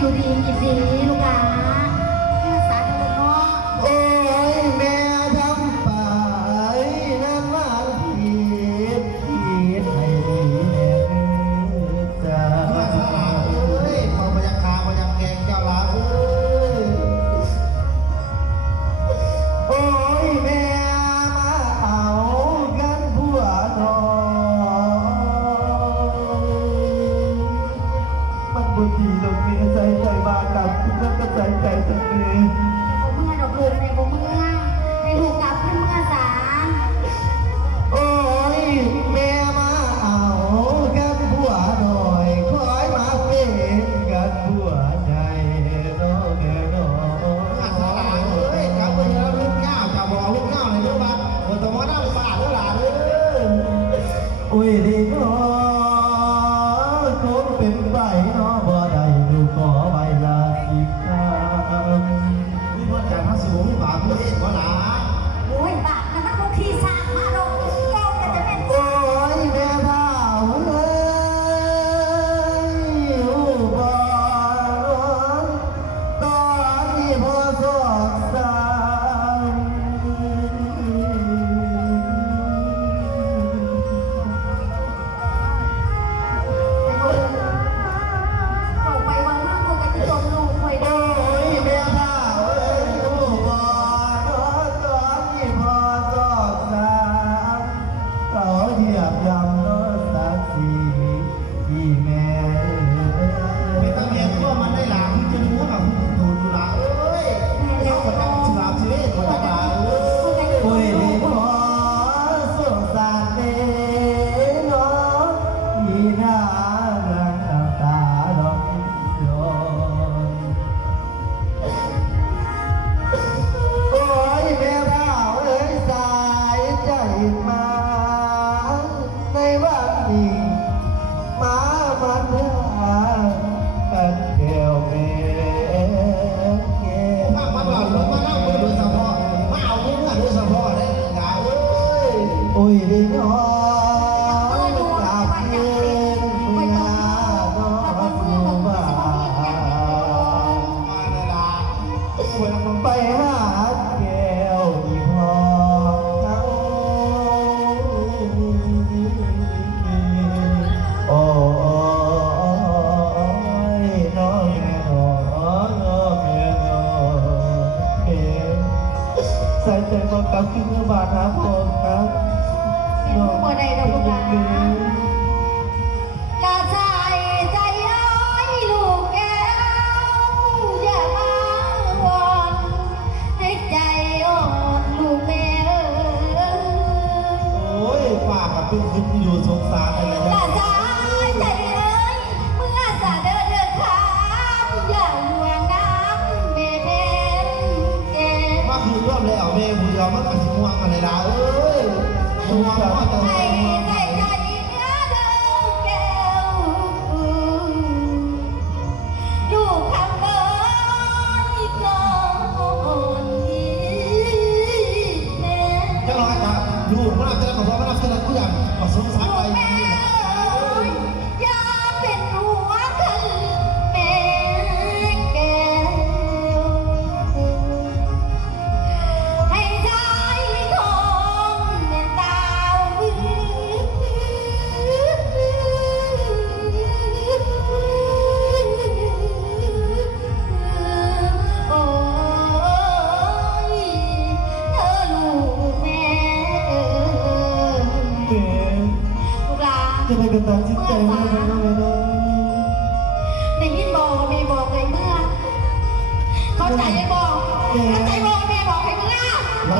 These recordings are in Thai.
ดูดีกินดีลูกค้า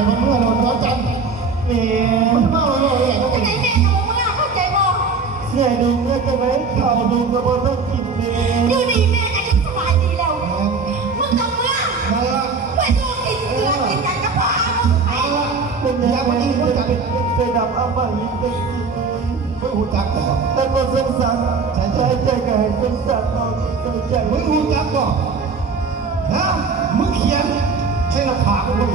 ให้เมื่อเราน้อยจังแหมเมาเราอยากจะไหนแม่ทำมึงอะเข้าใจบ่เสียดุงเนี่ยใจะไหมขาดุงกระบวนต้องกินแหมอยู่ดีแม่อายุสบายดีแล้วมึงทำมึงอะไปดูกินเกลือกินกันกระเพาะไอ้เป็นแม่วันจะเเอ้าบ้าหิ้งเป็นไม่หูจักแต่แต่ก็สงสารใช่ใช่ใจก็ให้สงสารเราใจใจไม่หูจักบ่อฮะมึงเขียนใช่หลักฐานมึ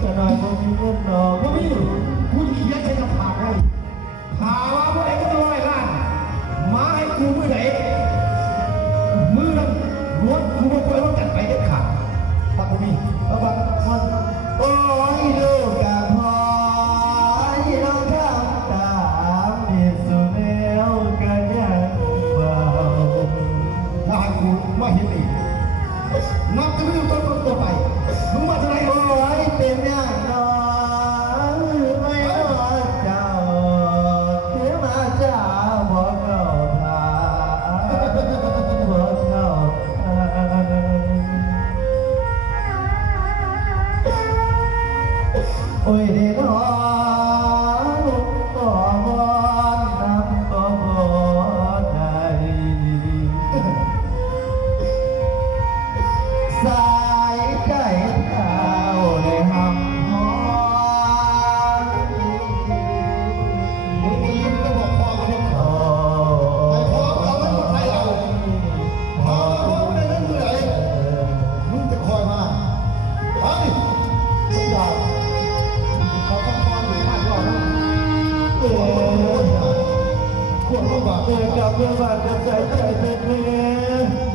แต่นาก็มีเงินดอกก็มีคุณเขียนใช้กับผาไว้าไว้ ขวาทเกิดกับเมื่อบกัใจใจเป็นเพล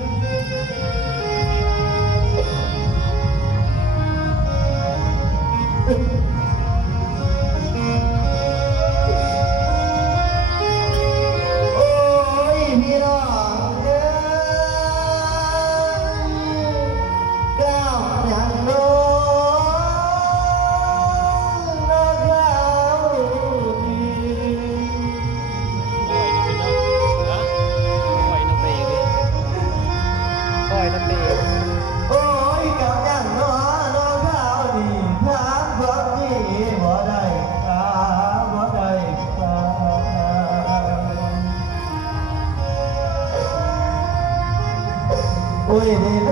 হে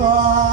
agora.